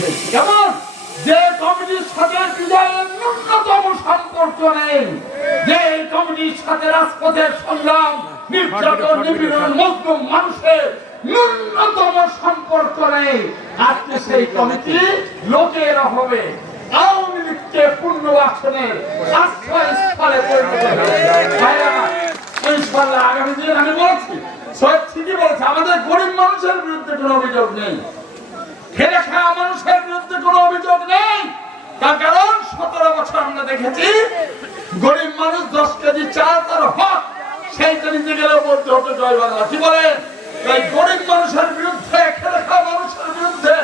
হয়েছে। কেমন? যে কমিটির সাথে বিজয়ের ন্যূনতম সম্পর্ক নেই, যে কমিটির সাথে রাজপথের সংগ্রাম, নির্যাতন, নিপীড়ন, মজলুম মানুষের ন্যূনতম সম্পর্ক নেই, আজকে সেই কমিটি লোকের অভাবে আওয়ামী লীগকে পুনর্বাসনের আশ্রয়স্থলে পরিণত হয়েছে। ইনশাআল্লাহ আগামী দিন আমি বলছি, সৈয়দ ঠিকই বলছে, আমাদের গরিব মানুষের বিরুদ্ধে কোনো অভিযোগ নেই, খেলে খাওয়া মানুষের বিরুদ্ধে কোনো অভিযোগ নেই। তার কারণ 17 বছর আমরা দেখেছি গরিব মানুষ 10 কেজি চাল তার হক, সেইটা নিতে গেলেও বলতে হতো জয় বাংলা। কি বলেন? এই গরিব মানুষের বিরুদ্ধে, খেলে খাওয়া মানুষের বিরুদ্ধে,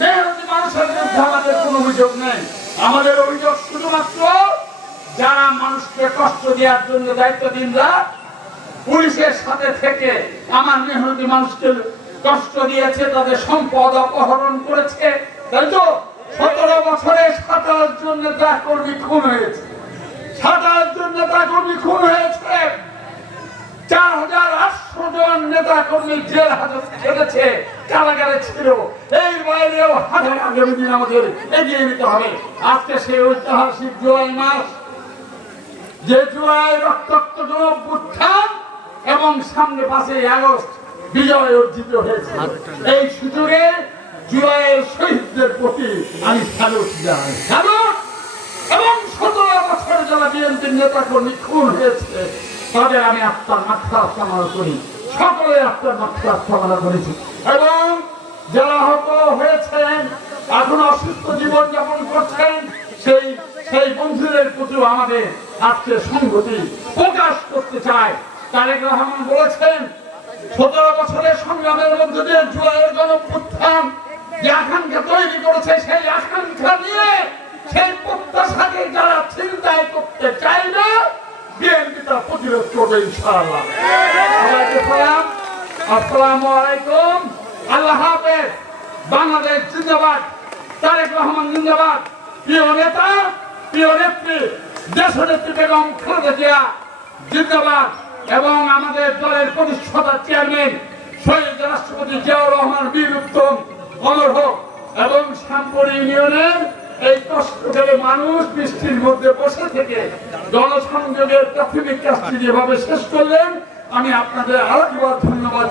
মেহনতি মানুষের বিরুদ্ধে আমাদের কোনো অভিযোগ নেই। আমাদের অভিযোগ শুধুমাত্র যারা মানুষকে কষ্ট দেওয়ার জন্য দায়িত্বহীনরা পুলিশের সাথে থেকে আমার মেহনতি মানুষকে কষ্ট দিয়েছে, তাদের সম্পদ অপহরণ করেছে, তাই তো 17 বছরে 27 জন নেতা কর্মী খুন হয়েছে, 27 জন নেতা কর্মী খুন হয়েছে, 4800 জন নেতা কর্মী জেল হাজতে খেটেছে, কারাগারে ছিল। এই বাইরেও আগামী দিন আমাদের এগিয়ে নিতে হবে। আজকে সেই ঐতিহাসিক জুলাই মাস, যে জুলাই রক্তাক্ত গণঅভ্যুত্থান এবং সামনে 5ই আগস্ট বিজয় অর্জিত হয়েছে, এই সুযোগে জুলাইয়ের শহীদদের প্রতি আমি স্যালুট জানাই। এবং 17 বছর যারা বিএনপির নেতা কর্মী খুন হয়েছে তাদের আমি আত্মার মাগফিরাত কামনা করি, সকলের আত্মার মাগফিরাত কামনা করেছি। এবং যারা আহত হয়েছেন, এখন অসুস্থ জীবন যাপন করছেন, সেই বন্ধুদের প্রতিও আমাদের আজকে সংহতি প্রকাশ করতে চাই। তারেক রহমান বলেছেন 17 বছরের সংগ্রামের মধ্যে দিয়ে জুলাইয়ের গণঅভ্যুত্থান যে আকাঙ্ক্ষা তৈরি করেছে, সেই আকাঙ্ক্ষা নিয়ে সেই প্রত্যাশাকে যারা চিন্তায় করতে চাইবে বিএনপি তা প্রতিরোধ করবে ইনশাআল্লাহ। সবাইকে সালাম, আসসালামু আলাইকুম, আল্লাহ হাফেজ। বাংলাদেশ জিন্দাবাদ, তারেক রহমান জিন্দাবাদ। প্রিয় নেতা, প্রিয় নেত্রী দেশনেত্রী বেগম খালেদা জিয়া জিন্দাবাদ। এবং আমাদের দলের প্রতিষ্ঠাতা চেয়ারম্যান শহীদ রাষ্ট্রপতি জিয়াউর রহমান বীর উত্তম অমর হোক। এবং শ্যামপুর ইউনিয়নের এই কষ্টকারী মানুষ বৃষ্টির মধ্যে বসে থেকে জনসংযোগের প্রাথমিক কাজটি যেভাবে শেষ করলেন, আমি আপনাদের আরেকবার ধন্যবাদ।